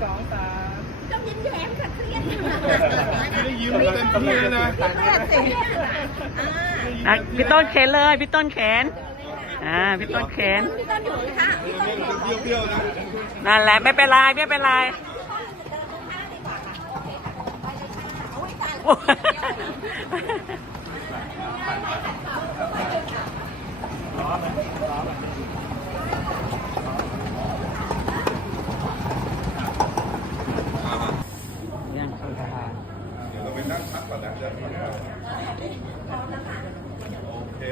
2 3ต้องยิ้มแย้มค่ะเครียด ไม่ได้ยิ้มเต็มที่เลยนะ พี่ต้นเข็นเลยพี่ต้นเข็นพี่ต้นเข็น พี่ต้นอยู่ค่ะ เปรี้ยวๆนะ นั่นแหละไม่เป็นไรไม่เป็นไรยังสุดา เดี๋ยวเราไปนั่งพักก่อนนะโอเค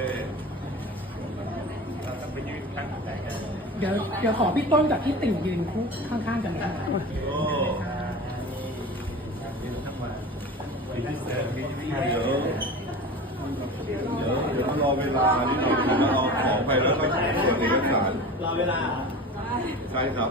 เราจะไปยืนข้างไหนกัน เดี๋ยวขอพี่ต้นกับพี่ติ่งยืนคู่ข้างๆกันนะ โอ้เดี๋ยวรอเวลานิดหน่อยนะเอาของไปแล้วก็เซ็นเอกสารรอเวลาใช่ครับ